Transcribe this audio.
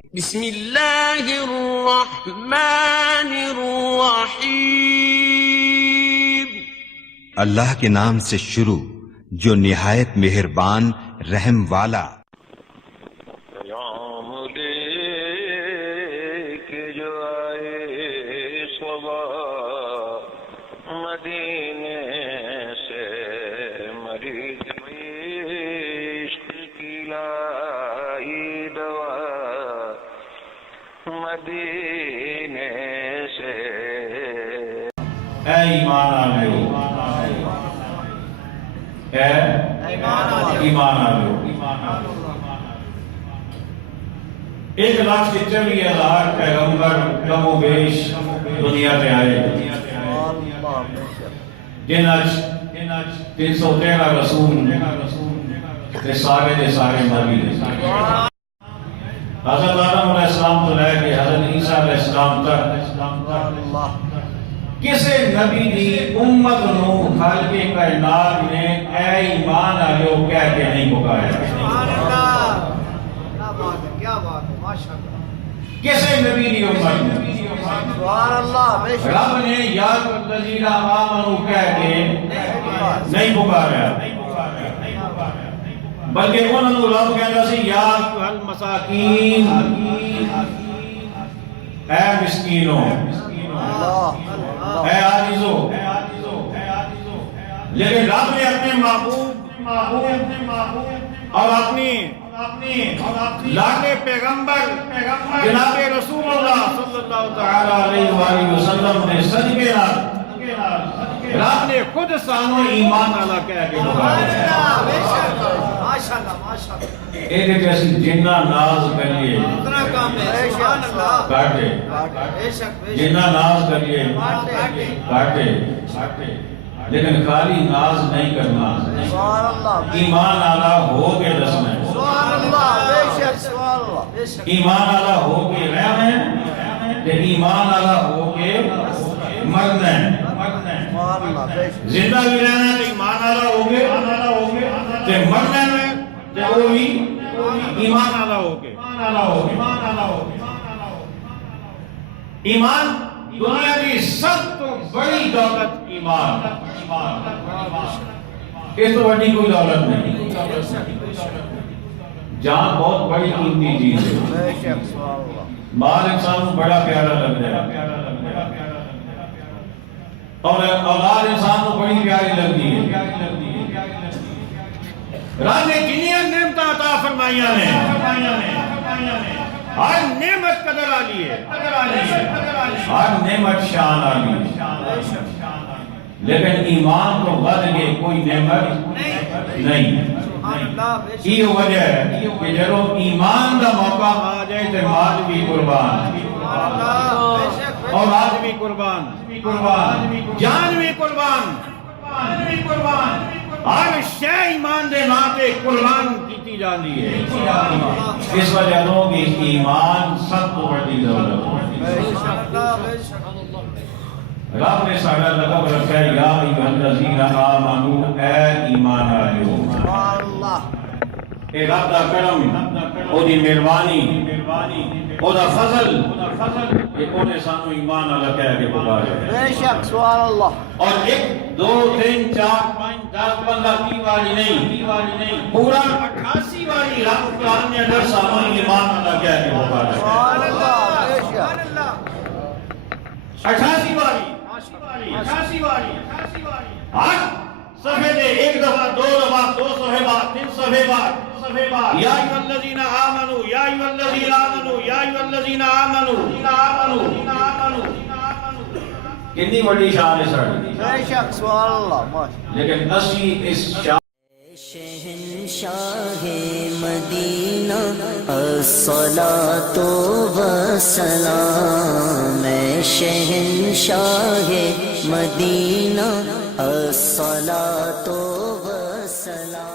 بسم اللہ الرحمن الرحیم، اللہ کے نام سے شروع جو نہایت مہربان رحم والا۔ پیام دے کے جو آئے صبا مدینے سے، مریض عشق کی لائی دوا مدینے سے۔ اے ایمان آلو، اے ایمان آلو، 1,40,000 پیغمبر کم و بیش دنیا پہ آئے، جن 313 رسول کے سارے نبی دے۔ حضرت آدم علیہ السلام تو لے کے حضرت عیسیٰ علیہ السلام تک کسے نبی دی امت نو خالق کائنات نے اے ایمان آلیو کہہ کے نہیں پکارا۔ کیا بات ہے، ماشاءاللہ۔ کسے نبی دی امت نے سبحان اللہ، بے شک رب نے یا الذین آمنوا کہہ کے نہیں پکارا، بلکہ انہوں نے رب کہنا سی یا المساکین، اے مسکینوں، اے عاجزو۔ لیکن رب نے اپنے محبوب اور اپنی لاڈلے پیغمبر جناب رسول اللہ صلی اللہ تعالی علیہ وآلہ وسلم نے صدقے رب نے خود سانو ایمان اللہ کہہ کے پکارا۔ بے شک، ماشاءاللہ ماشاءاللہ۔ ایک ایسی جنہ ناز کریے اتنا کام ہے، سبحان اللہ۔ کاٹے، بے شک بے شک، جنہ ناز کریے کاٹے، لیکن خالی ناز نہیں کرنا، سبحان اللہ، ایمان آلہ ہو کے دسنا ہے، سبحان اللہ، بے شک، سبحان اللہ، بے شک، ایمان آلہ ہو کے رہنا ہے، کہ ایمان آلہ ہو کے مرنا ہے۔ سبحان اللہ، بے شک، زندہ بھی رہنا ہے تو ایمان آلہ ہو کے، کہ مرنا ہے تو وہ بھی ایمان آلہ ہو کے۔ ایمان دنیا کی سب تو بڑی دولت ایمان، اس تو بڑی کوئی دولت نہیں۔ جان بہت بڑی قیمتی چیز ہے، بے شک، سبحان اللہ۔ مال انسان کو بڑا پیارا لگ رہا ہے، اور اولاد انسان کو بڑی پیاری لگتی ہے۔ رب نے جنیاں نعمتیں عطا فرمائیاں نے، ہر نعمت قدر آلی ہے، ہر نعمت شان آلی ہے، لیکن ایمان کو ود کے کوئی نعمت نہیں۔ سبحان اللہ، بے شک، یہ وجہ ہے کہ جب ایمان دا موقع آ جائے تو مال بھی قربان، سبحان اللہ، بے شک، بے اولاد بھی قربان، جان بھی قربان، ہر شے ایمان دے ناتے قربان کیتی جاندی ہے۔ اس وجہ لو کہ ایمان سب کو بڑی دولت ہے۔ شک اللہ، بے شک، رب نے ساڈا لقب رکھا ہے یا ایھا الذین آمنوا، اے ایمان والو۔ سبحان اللہ، اے رب دا کرم، او دی مہربانی، او دا فضل کہ اونے سانو ایمان والا کہہ کے پکارے۔ بے شک، سبحان اللہ، اور 1 2 3 4 5 10 15 20 باری نہیں، پورا 88 باری رب قرآن نے اندر سانو ایمان والا کہہ کے پکارے۔ سبحان اللہ، بے شک، 88 باری، ہر صفحے دے 1 دفعہ 2 دفعہ 2 صفحے بعد 3 صفحے بعد یا ایھا الذین آمنوا، یا ایھا الذین آمنوا، یا ایھا الذین آمنوا۔ کتنی بڑی شان ہے ساڑی، بے شک، سبحان اللہ، ماشاءاللہ۔ لیکن اسی اس شان شہنشاہ مدینہ الصلاۃ والسلام، شہنشاہ مدینہ الصلاۃ والسلام۔